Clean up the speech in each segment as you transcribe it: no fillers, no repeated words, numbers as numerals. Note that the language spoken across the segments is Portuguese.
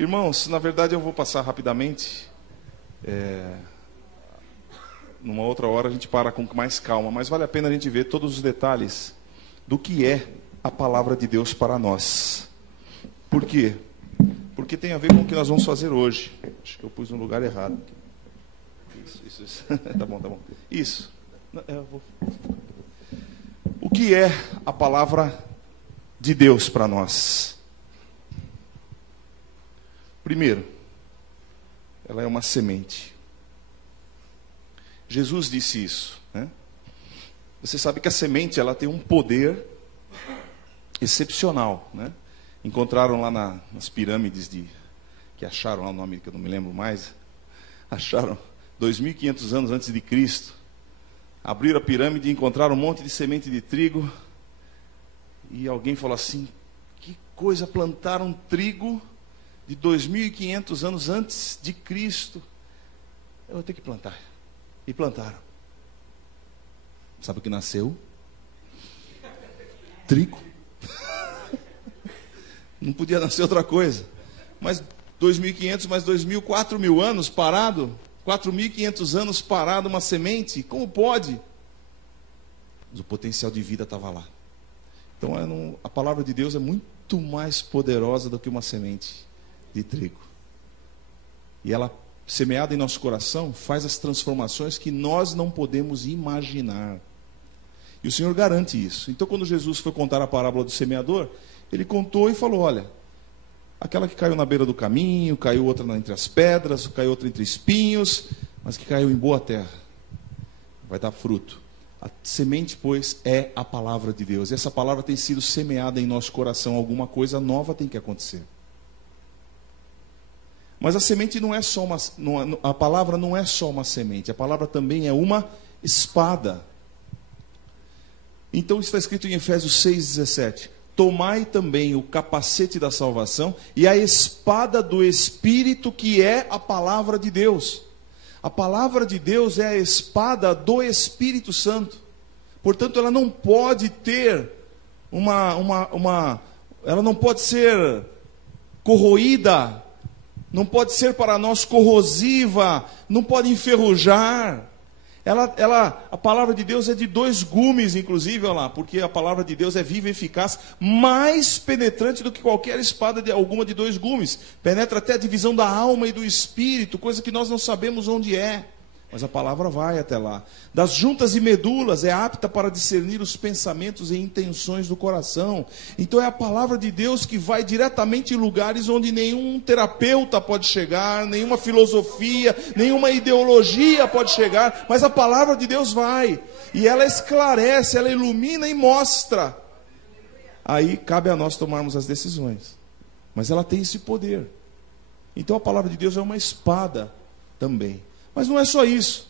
Irmãos, na verdade eu vou passar rapidamente. Numa outra hora a gente para com mais calma, mas vale a pena a gente ver todos os detalhes do que é a palavra de Deus para nós. Por quê? Porque tem a ver com o que nós vamos fazer hoje. Acho que eu pus no lugar errado. Isso. Tá bom. Isso. O que é a palavra de Deus para nós? Primeiro, ela é uma semente. Jesus disse isso, né? Você sabe que a semente ela tem um poder excepcional, né? Encontraram lá nas pirâmides que acharam lá o nome que eu não me lembro mais, acharam 2.500 anos antes de Cristo. Abriram a pirâmide e encontraram um monte de semente de trigo. E alguém falou assim: que coisa, plantaram trigo de 2.500 anos antes de Cristo. Eu vou ter que plantar. E plantaram. Sabe o que nasceu? Trigo. Não podia nascer outra coisa. Mas 2.500 mais 2.000, 4.000 anos parado. 4.500 anos parado uma semente. Como pode? Mas o potencial de vida estava lá. Então a palavra de Deus é muito mais poderosa do que uma semente de trigo. E ela, semeada em nosso coração, faz as transformações que nós não podemos imaginar. E o Senhor garante isso. Então, quando Jesus foi contar a parábola do semeador, ele contou e falou: olha, aquela que caiu na beira do caminho, caiu outra entre as pedras, caiu outra entre espinhos, mas que caiu em boa terra, vai dar fruto. A semente, pois, é a palavra de Deus. E essa palavra tem sido semeada em nosso coração. Alguma coisa nova tem que acontecer. Mas a semente não é só a palavra não é só uma semente. A palavra também é uma espada. Então está escrito em Efésios 6,17: tomai também o capacete da salvação e a espada do Espírito, que é a palavra de Deus. A palavra de Deus é a espada do Espírito Santo. Portanto, ela não pode ter ela não pode ser corroída, não pode ser para nós corrosiva, não pode enferrujar. A palavra de Deus é de 2 gumes, inclusive, olha lá, porque a palavra de Deus é viva e eficaz, mais penetrante do que qualquer espada alguma de 2 gumes. Penetra até a divisão da alma e do espírito, coisa que nós não sabemos onde é. Mas a palavra vai até lá. Das juntas e medulas, é apta para discernir os pensamentos e intenções do coração. Então é a palavra de Deus que vai diretamente em lugares onde nenhum terapeuta pode chegar, nenhuma filosofia, nenhuma ideologia pode chegar, mas a palavra de Deus vai. E ela esclarece, ela ilumina e mostra. Aí cabe a nós tomarmos as decisões. Mas ela tem esse poder. Então a palavra de Deus é uma espada também. Mas não é só isso.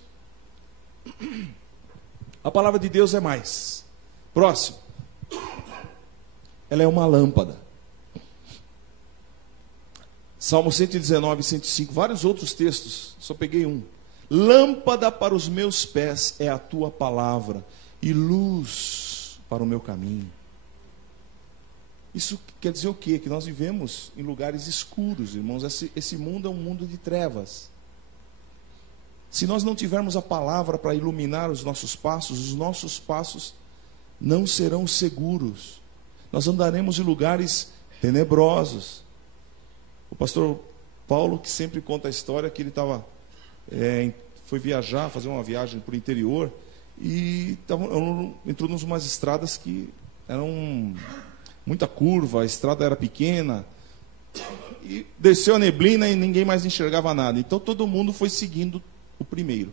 A palavra de Deus é mais. Próximo. Ela é uma lâmpada. Salmo 119, 105, vários outros textos, só peguei um. Lâmpada para os meus pés é a tua palavra, e luz para o meu caminho. Isso quer dizer o quê? Que nós vivemos em lugares escuros, irmãos. Esse mundo é um mundo de trevas. Se nós não tivermos a palavra para iluminar os nossos passos não serão seguros. Nós andaremos em lugares tenebrosos. O pastor Paulo, que sempre conta a história, que ele foi viajar, fazer uma viagem para o interior, e entrou em umas estradas que eram muita curva, a estrada era pequena, e desceu a neblina e ninguém mais enxergava nada. Então todo mundo foi seguindo o primeiro.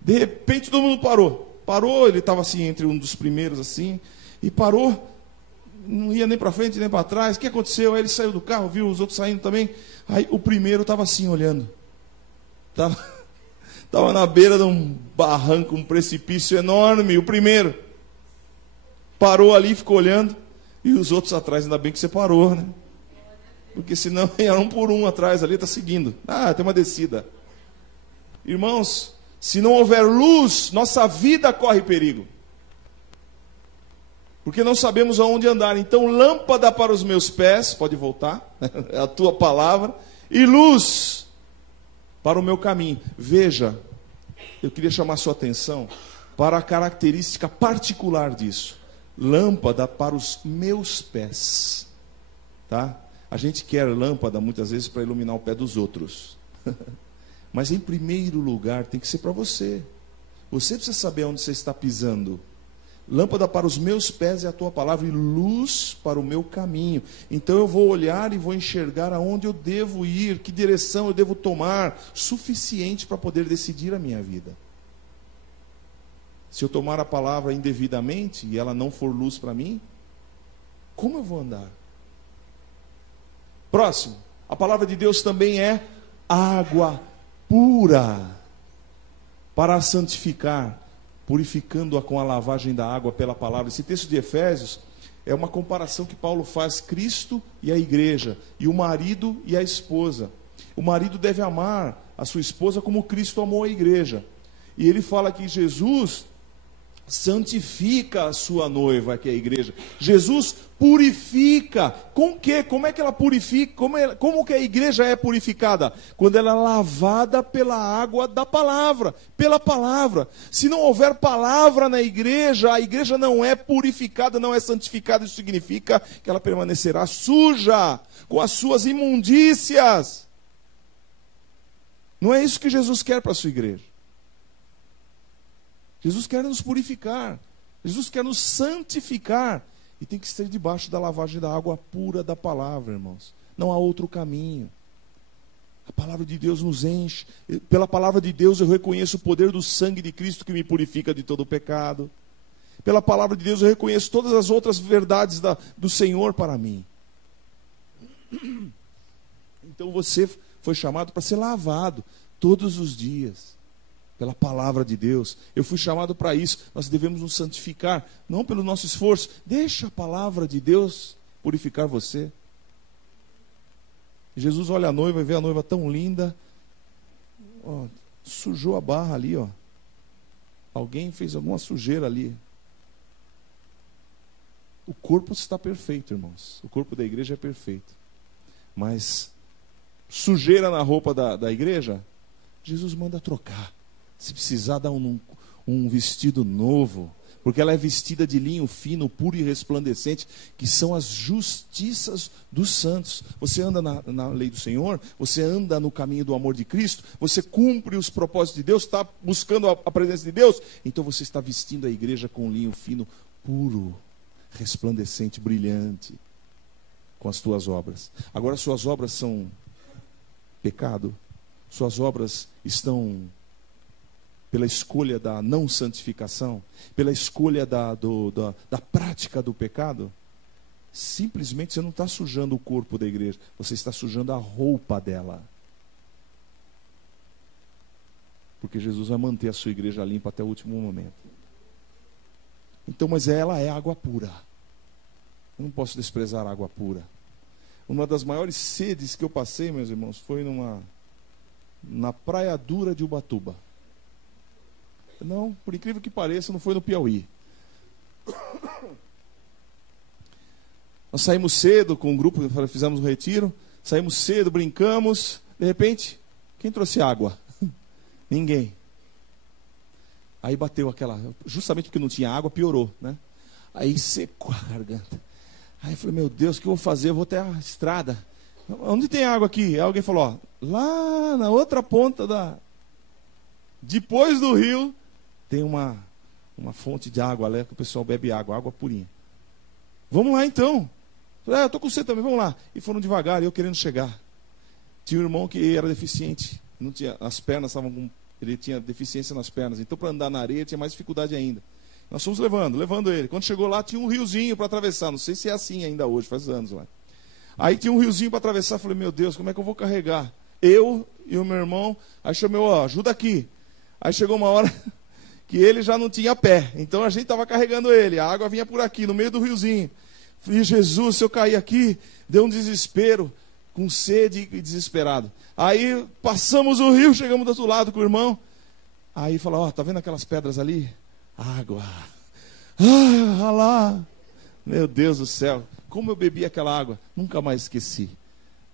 De repente todo mundo parou, ele estava assim entre um dos primeiros assim, e parou, não ia nem para frente nem para trás. O que aconteceu? Aí ele saiu do carro, viu os outros saindo também. Aí o primeiro estava assim olhando, estava na beira de um barranco, um precipício enorme. O primeiro parou ali, ficou olhando, e os outros atrás. Ainda bem que você parou, né? Porque senão ia um por um atrás ali, está seguindo. Tem uma descida. Irmãos, se não houver luz, nossa vida corre perigo. porque não sabemos aonde andar. Então, lâmpada para os meus pés, pode voltar, é a tua palavra, e luz para o meu caminho. Veja, eu queria chamar a sua atenção para a característica particular disso. Lâmpada para os meus pés. Tá? A gente quer lâmpada muitas vezes para iluminar o pé dos outros. Mas em primeiro lugar tem que ser para você. Você precisa saber onde você está pisando. Lâmpada para os meus pés é a tua palavra e luz para o meu caminho. Então eu vou olhar e vou enxergar aonde eu devo ir, que direção eu devo tomar, suficiente para poder decidir a minha vida. Se eu tomar a palavra indevidamente e ela não for luz para mim, como eu vou andar? Próximo, a palavra de Deus também é água pura para a santificar, purificando-a com a lavagem da água pela palavra. Esse texto de Efésios é uma comparação que Paulo faz, Cristo e a igreja, e o marido e a esposa. O marido deve amar a sua esposa como Cristo amou a igreja. E ele fala que Jesus santifica a sua noiva, que é a igreja. Jesus purifica. Com o quê? Como é que ela purifica? Como que a igreja é purificada? Quando ela é lavada pela água da palavra, pela palavra. Se não houver palavra na igreja, a igreja não é purificada, não é santificada. Isso significa que ela permanecerá suja, com as suas imundícias. Não é isso que Jesus quer para a sua igreja. Jesus quer nos purificar, Jesus quer nos santificar, e tem que ser debaixo da lavagem da água pura da palavra, irmãos. Não há outro caminho. A palavra de Deus nos enche. Pela palavra de Deus eu reconheço o poder do sangue de Cristo que me purifica de todo o pecado. Pela palavra de Deus eu reconheço todas as outras verdades do Senhor para mim. Então você foi chamado para ser lavado todos os dias pela palavra de Deus. Eu fui chamado para isso. Nós devemos nos santificar, não pelo nosso esforço. Deixa a palavra de Deus purificar você. Jesus olha a noiva e vê a noiva tão linda. Ó, sujou a barra ali, ó. Alguém fez alguma sujeira ali. O corpo está perfeito, irmãos. O corpo da igreja é perfeito. Mas sujeira na roupa da igreja, Jesus manda trocar. Se precisar dar um vestido novo, porque ela é vestida de linho fino, puro e resplandecente, que são as justiças dos santos. Você anda na lei do Senhor, você anda no caminho do amor de Cristo, você cumpre os propósitos de Deus, está buscando a presença de Deus, então você está vestindo a igreja com linho fino, puro, resplandecente, brilhante, com as tuas obras. Agora suas obras são pecado, suas obras estão pela escolha da não santificação, pela escolha da prática do pecado, simplesmente você não está sujando o corpo da igreja, você está sujando a roupa dela. Porque Jesus vai manter a sua igreja limpa até o último momento. Então, mas ela é água pura. Eu não posso desprezar a água pura. Uma das maiores sedes que eu passei, meus irmãos, foi na Praia Dura de Ubatuba. Não, por incrível que pareça, não foi no Piauí. Nós saímos cedo com um grupo, fizemos um retiro, saímos cedo, brincamos, de repente, quem trouxe água? Ninguém. Aí bateu aquela, justamente porque não tinha água, piorou, né? Aí secou a garganta. Aí eu falei, meu Deus, o que eu vou fazer? Eu vou até a estrada. Onde tem água aqui? Aí alguém falou, ó, lá na outra ponta depois do rio, tem uma fonte de água ali, que o pessoal bebe água purinha. Vamos lá então. Eu estou com você também, vamos lá. E foram devagar, eu querendo chegar. Tinha um irmão que era deficiente, não tinha, as pernas estavam com, ele tinha deficiência nas pernas, então para andar na areia tinha mais dificuldade ainda. Nós fomos levando ele. Quando chegou lá, tinha um riozinho para atravessar. Não sei se é assim ainda hoje, faz anos lá. Aí tinha um riozinho para atravessar, falei, meu Deus, como é que eu vou carregar? Eu e o meu irmão, aí chamei, ó, ajuda aqui. Aí chegou uma hora que ele já não tinha pé, então a gente estava carregando ele, a água vinha por aqui, no meio do riozinho. Falei, Jesus, se eu cair aqui, deu um desespero, com sede e desesperado. Aí passamos o rio, chegamos do outro lado com o irmão, aí falou, ó, tá vendo aquelas pedras ali? Água. Ah lá. Meu Deus do céu, como eu bebi aquela água, nunca mais esqueci.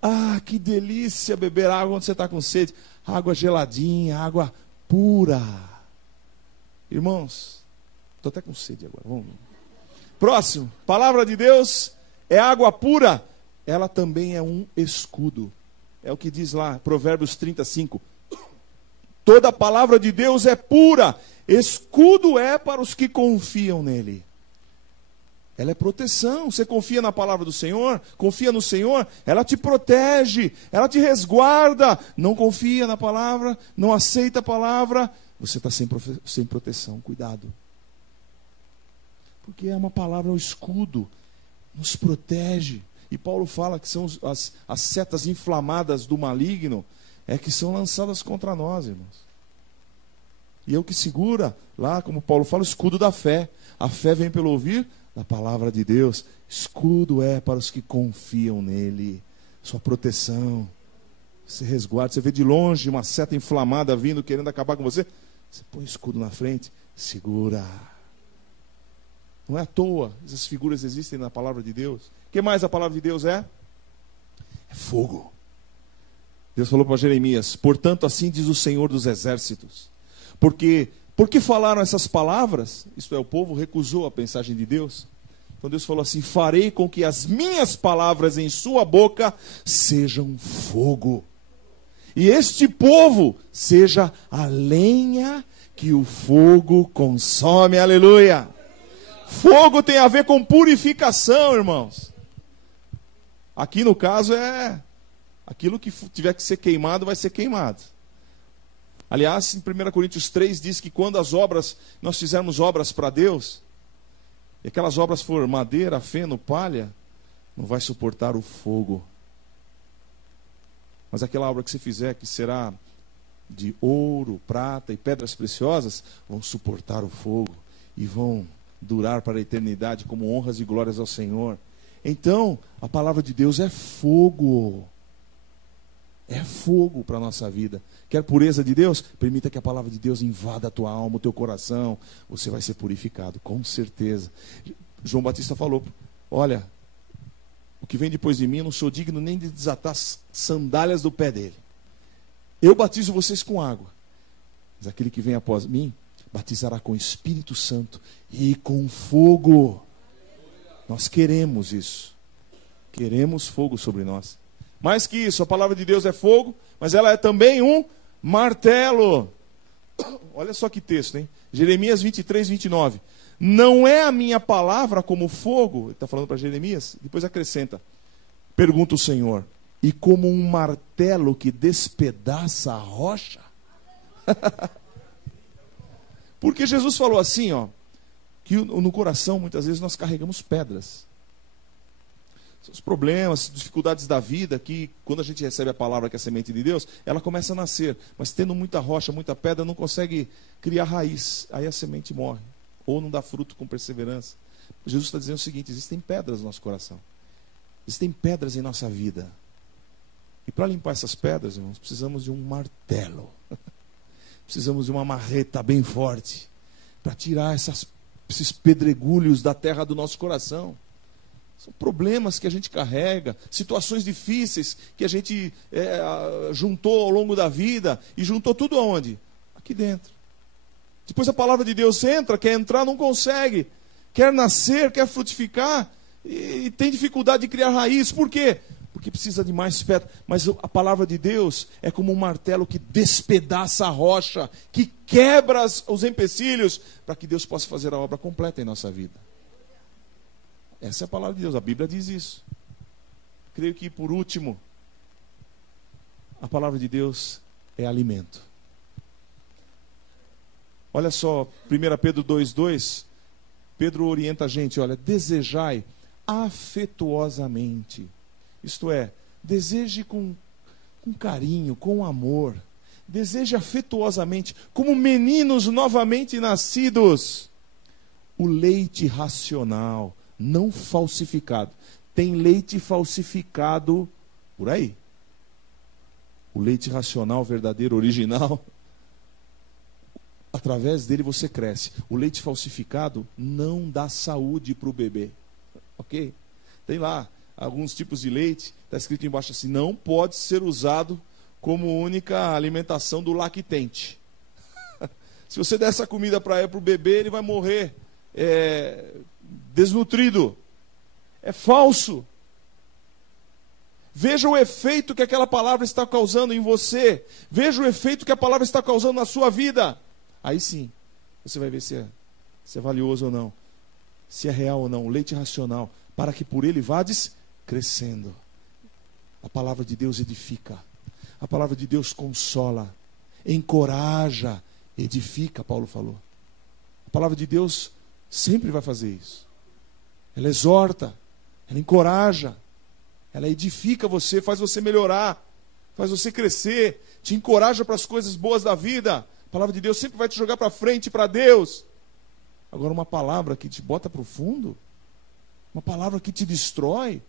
Ah, que delícia beber água quando você está com sede. Água geladinha, água pura. Irmãos, estou até com sede agora. Vamos. Próximo, palavra de Deus é água pura. Ela também é um escudo. É o que diz lá, Provérbios 35. Toda a palavra de Deus é pura. Escudo é para os que confiam nele. Ela é proteção. Você confia na palavra do Senhor? Confia no Senhor? Ela te protege, ela te resguarda. Não confia na palavra, não aceita a palavra, você está sem proteção. Cuidado. Porque é uma palavra, é um escudo. Nos protege. E Paulo fala que são as setas inflamadas do maligno, que são lançadas contra nós, irmãos. E é o que segura, lá como Paulo fala, o escudo da fé. A fé vem pelo ouvir da palavra de Deus. Escudo é para os que confiam nele. Sua proteção. Você resguarda. Você vê de longe uma seta inflamada vindo, querendo acabar com você. Você põe o escudo na frente, segura. Não é à toa, essas figuras existem na palavra de Deus. O que mais a palavra de Deus é? É fogo. Deus falou para Jeremias: portanto, assim diz o Senhor dos exércitos. Porque falaram essas palavras? Isto é, o povo recusou a mensagem de Deus. Então Deus falou assim: farei com que as minhas palavras em sua boca sejam fogo. E este povo seja a lenha que o fogo consome. Aleluia! Fogo tem a ver com purificação, irmãos. Aqui no caso é aquilo que tiver que ser queimado, vai ser queimado. Aliás, em 1 Coríntios 3 diz que quando nós fizermos obras para Deus, e aquelas obras for madeira, feno, palha, não vai suportar o fogo. Mas aquela obra que você fizer, que será de ouro, prata e pedras preciosas, vão suportar o fogo e vão durar para a eternidade como honras e glórias ao Senhor. Então, a palavra de Deus é fogo. É fogo para a nossa vida. Quer pureza de Deus? Permita que a palavra de Deus invada a tua alma, o teu coração. Você vai ser purificado, com certeza. João Batista falou: olha, o que vem depois de mim, eu não sou digno nem de desatar as sandálias do pé dele. Eu batizo vocês com água, mas aquele que vem após mim batizará com o Espírito Santo e com fogo. Nós queremos isso. Queremos fogo sobre nós. Mais que isso, a palavra de Deus é fogo, mas ela é também um martelo. Olha só que texto, hein? Jeremias 23, 29. Não é a minha palavra como fogo, ele está falando para Jeremias, depois acrescenta, pergunta o Senhor, e como um martelo que despedaça a rocha? Porque Jesus falou assim, ó, que no coração muitas vezes nós carregamos pedras. Os problemas, dificuldades da vida, que quando a gente recebe a palavra que é a semente de Deus, ela começa a nascer, mas tendo muita rocha, muita pedra, não consegue criar raiz, aí a semente morre, ou não dá fruto com perseverança. Jesus está dizendo o seguinte: existem pedras no nosso coração, existem pedras em nossa vida, e para limpar essas pedras, irmãos, precisamos de um martelo, precisamos de uma marreta bem forte, para tirar esses pedregulhos da terra do nosso coração. São problemas que a gente carrega, situações difíceis que a gente juntou ao longo da vida. E juntou tudo aonde? Aqui dentro. Depois a palavra de Deus entra, quer entrar, não consegue. Quer nascer, quer frutificar e tem dificuldade de criar raiz. Por quê? Porque precisa de mais pedra. Mas a palavra de Deus é como um martelo que despedaça a rocha, que quebra os empecilhos, para que Deus possa fazer a obra completa em nossa vida. Essa é a palavra de Deus, a Bíblia diz isso. Creio que, por último, a palavra de Deus é alimento. Olha só, 1 Pedro 2,2, Pedro orienta a gente, olha, desejai afetuosamente. Isto é, deseje com carinho, com amor. Deseje afetuosamente, como meninos novamente nascidos, o leite racional, não falsificado. Tem leite falsificado por aí. O leite racional, verdadeiro, original, através dele você cresce. O leite falsificado não dá saúde para o bebê. Ok? Tem lá alguns tipos de leite, está escrito embaixo assim, não pode ser usado como única alimentação do lactente. Se você der essa comida para o bebê, ele vai morrer desnutrido. É falso. Veja o efeito que aquela palavra está causando em você. Veja o efeito que a palavra está causando na sua vida. Aí sim, você vai ver se é valioso ou não. Se é real ou não. O leite racional. Para que por ele vades crescendo. A palavra de Deus edifica. A palavra de Deus consola. Encoraja. Edifica, Paulo falou. A palavra de Deus sempre vai fazer isso. Ela exorta. Ela encoraja. Ela edifica você, faz você melhorar, faz você crescer, te encoraja para as coisas boas da vida. A palavra de Deus sempre vai te jogar para frente, para Deus. Agora, uma palavra que te bota para o fundo, uma palavra que te destrói.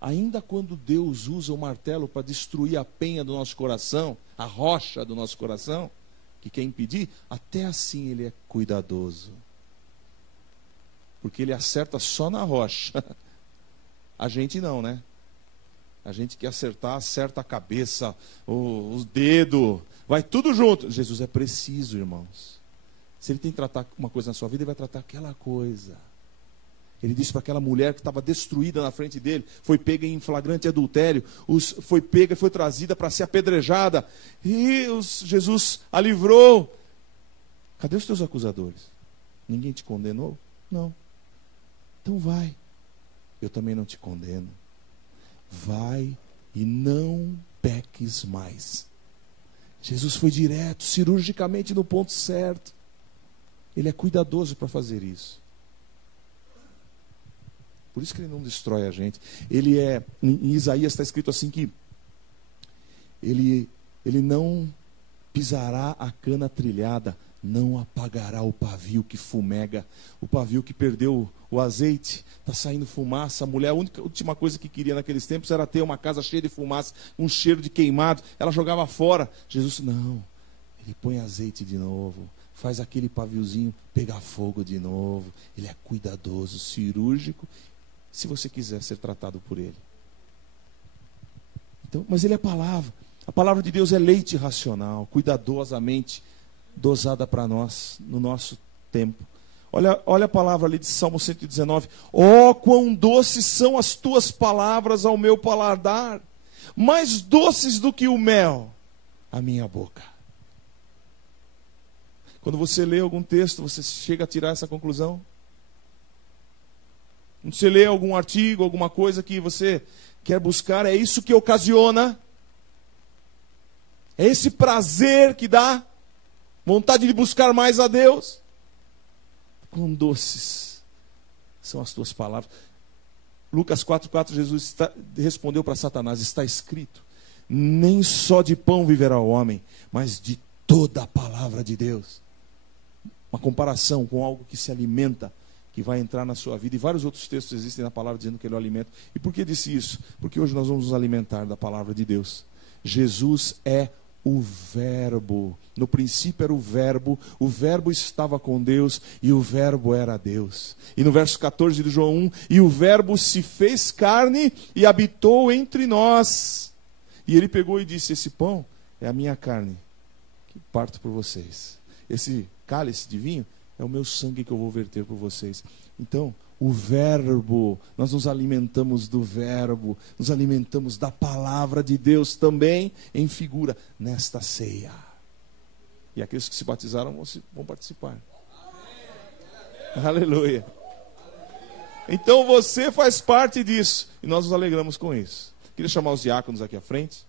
Ainda quando Deus usa o martelo para destruir a penha do nosso coração, a rocha do nosso coração, que quer impedir, até assim Ele é cuidadoso. Porque Ele acerta só na rocha. A gente não, né? A gente quer acertar, acerta a cabeça, os dedos, vai tudo junto. Jesus é preciso, irmãos. Se Ele tem que tratar uma coisa na sua vida, Ele vai tratar aquela coisa. Ele disse para aquela mulher que estava destruída na frente dele, foi pega em flagrante adultério, foi pega e foi trazida para ser apedrejada. E Jesus a livrou. Cadê os teus acusadores? Ninguém te condenou? Não. Então vai. Eu também não te condeno. Vai e não peques mais. Jesus foi direto, cirurgicamente no ponto certo. Ele é cuidadoso para fazer isso. Por isso que Ele não destrói a gente. Em Isaías está escrito assim que ele não pisará a cana trilhada, não apagará o pavio que fumega. O pavio que perdeu o azeite, está saindo fumaça. A mulher, a última coisa que queria naqueles tempos era ter uma casa cheia de fumaça, um cheiro de queimado. Ela jogava fora. Jesus, não, Ele põe azeite de novo, faz aquele paviozinho pegar fogo de novo. Ele é cuidadoso, cirúrgico, se você quiser ser tratado por Ele. Então, mas Ele é palavra. A palavra de Deus é leite racional, cuidadosamente dosada para nós, no nosso tempo. Olha a palavra ali de Salmo 119. Oh, quão doces são as tuas palavras ao meu paladar, mais doces do que o mel à minha boca. Quando você lê algum texto, você chega a tirar essa conclusão? Quando você lê algum artigo, alguma coisa que você quer buscar, é isso que ocasiona? É esse prazer que dá? Vontade de buscar mais a Deus? Quão doces são as tuas palavras. Lucas 4,4, Jesus respondeu para Satanás, está escrito, nem só de pão viverá o homem, mas de toda a palavra de Deus. Uma comparação com algo que se alimenta, que vai entrar na sua vida. E vários outros textos existem na palavra dizendo que Ele é o alimento. E por que disse isso? Porque hoje nós vamos nos alimentar da palavra de Deus. Jesus é o Verbo. No princípio era o Verbo estava com Deus e o Verbo era Deus. E no verso 14 de João 1, e o Verbo se fez carne e habitou entre nós. E Ele pegou e disse, esse pão é a minha carne, que parto por vocês. Esse cálice de vinho é o meu sangue que eu vou verter por vocês. Então, o Verbo, nós nos alimentamos do Verbo, nos alimentamos da palavra de Deus também em figura nesta ceia. E aqueles que se batizaram vão participar. Aleluia. Então você faz parte disso e nós nos alegramos com isso. Queria chamar os diáconos aqui à frente.